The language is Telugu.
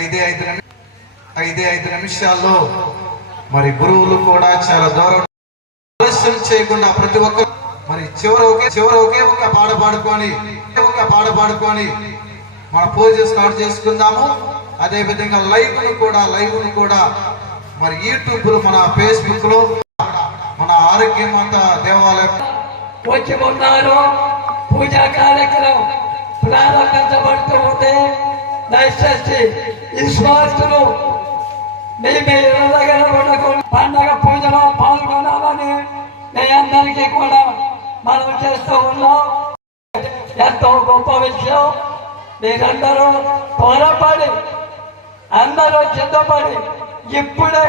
ఐదే ఐదు ఐదే ఐదు నిమిషాల్లో మరి గురువులు కూడా చాలా దూరం ఆలస్యం చేయకుండా ప్రతి ఒక్కరు మరి చివరి ఒకే చివరి ఒకే ఒక పాట పాడుకొని ఒక పాట పాడుకొని మన పూజ స్టార్ట్ చేసుకుందాము. అదే విధంగా లైవ్ను కూడా లైవ్ను కూడా మరి యూట్యూబ్లో మన ఫేస్బుక్లో మన ఆరోగ్యం అంతా దేవాలయం. వచ్చి పూజా కార్యక్రమం. దయచేసి విశ్వాసులు మీ మీ దగ్గర పండగ పూజలో పాల్గొనాలని మీ అందరికీ కూడా మనం చేస్తూ ఉన్నాం. ఎంతో గొప్ప విషయం. మీరందరూ త్వరపడి అందరూ సిద్ధపడి ఇప్పుడే